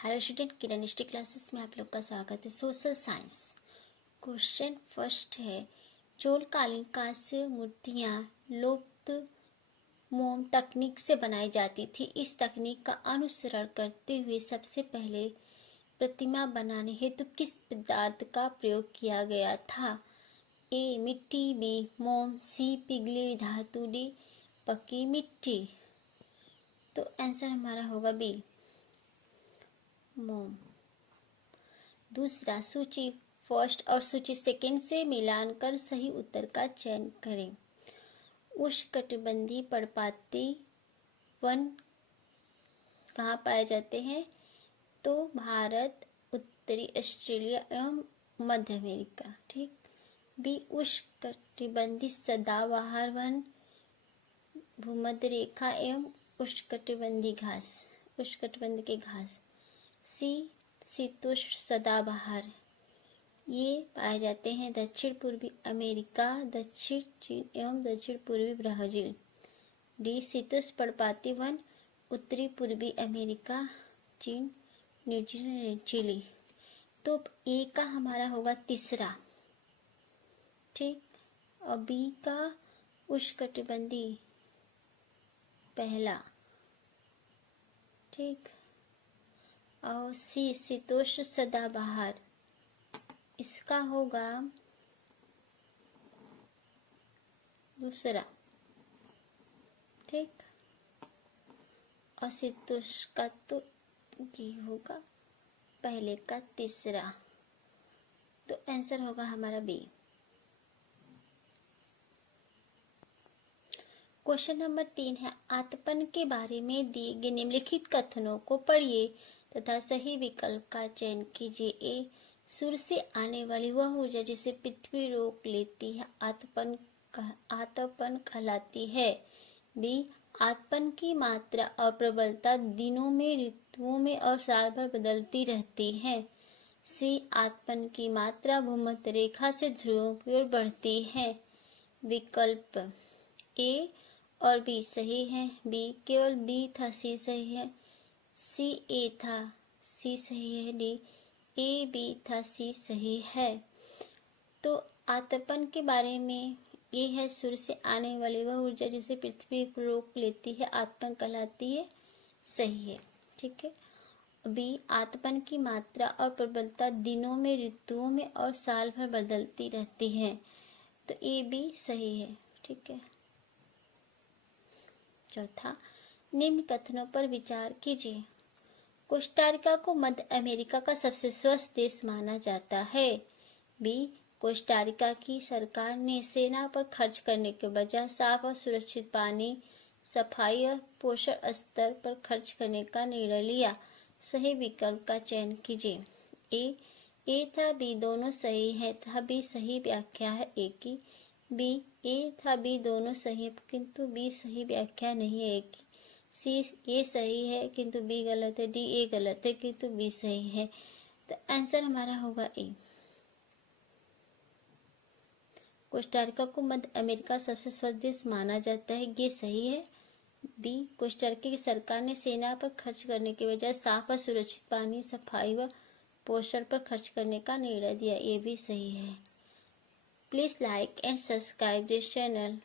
Hello student, किरण history classes में आप लोग का स्वागत है। सोशल साइंस क्वेश्चन फर्स्ट है, चोलकालीन कांस्य मूर्तियाँ लोप्त मोम तकनीक से बनाई जाती थी। इस तकनीक का अनुसरण करते हुए सबसे पहले प्रतिमा बनाने हेतु किस पदार्थ का प्रयोग किया गया था? ए मिट्टी, बी मोम, सी पिघली धातु, डी पकी मिट्टी। तो आंसर हमारा होगा बी मोम। दूसरा, सूची फर्स्ट और सूची सेकंड से मिलान कर सही उत्तर का चयन करें। उष्णकटिबंधीय पर्णपाती वन कहाँ पाए जाते हैं? तो भारत, उत्तरी ऑस्ट्रेलिया एवं मध्य अमेरिका। ठीक। बी उष्णकटिबंधीय सदाबहार वन भूमध्य रेखा एवं उष्णकटिबंधीय घास, उष्णकटिबंध के घास। सी शीतोष्ण सदाबहार, ये पाए जाते हैं दक्षिण पूर्वी अमेरिका, दक्षिण चीन एवं दक्षिण पूर्वी ब्राजील। डी शीतोष्ण पर्णपाती वन उत्तरी पूर्वी अमेरिका, चीन, न्यूजीलैंड, चिली। तो ए का हमारा होगा तीसरा। ठीक। और बी का उष्णकटिबंधीय पहला। ठीक। और सी शीतोष्ण सदाबहार, इसका होगा दूसरा। ठीक। और शीतोष्ण का तो ये होगा पहले का तीसरा। तो आंसर होगा हमारा बी। क्वेश्चन नंबर 3 है, आतपन के बारे में दिए गए निम्नलिखित कथनों को पढ़िए तथा सही विकल्प का चयन कीजिए। ए सूर्य से आने वाली वह ऊर्जा जिसे पृथ्वी रोक लेती है आतपन कहलाती है। बी आतपन की मात्रा और प्रबलता दिनों में, ऋतुओं में और साल भर बदलती रहती है। सी आतपन की मात्रा भूमध्य रेखा से ध्रुवों की ओर बढ़ती है। विकल्प ए और बी सही है। बी केवल बी था, सी सही है। सी ए था, सी सही है। डी ए बी था, सी सही है। तो आतपन के बारे में ये है, सूर्य से आने वाली वह ऊर्जा जिसे पृथ्वी रोक लेती है आतपन कहलाती है, सही है। ठीक है। बी आतपन की मात्रा और प्रबलता दिनों में, ऋतुओं में और साल भर बदलती रहती है। तो ए बी सही है। ठीक है। चौथा, निम्न कथनों पर विचार कीजिए। कोस्टारिका को मध्य अमेरिका का सबसे स्वस्थ देश माना जाता है। बी कोस्टारिका की सरकार ने सेना पर खर्च करने के बजाय साफ और सुरक्षित पानी, सफाई और पोषण स्तर पर खर्च करने का निर्णय लिया। सही विकल्प का चयन कीजिए। ए था, बी दोनों सही है था, बी सही व्याख्या है ए की। बी ए था, बी दोनों सही है किंतु बी सही व्याख्या नहीं है ए की। सी ए सही है किंतु बी गलत है। डी ए गलत है किंतु बी सही है। तो आंसर हमारा होगा ए। कोस्टारिका को मध्य अमेरिका सबसे स्वच्छ देश माना जाता है, ये सही है। बी कोस्टारिका की सरकार ने सेना पर खर्च करने के बजाय साफ और सुरक्षित पानी, सफाई व पोषण पर खर्च करने का निर्णय दिया, ये भी सही है। Please like and subscribe this channel.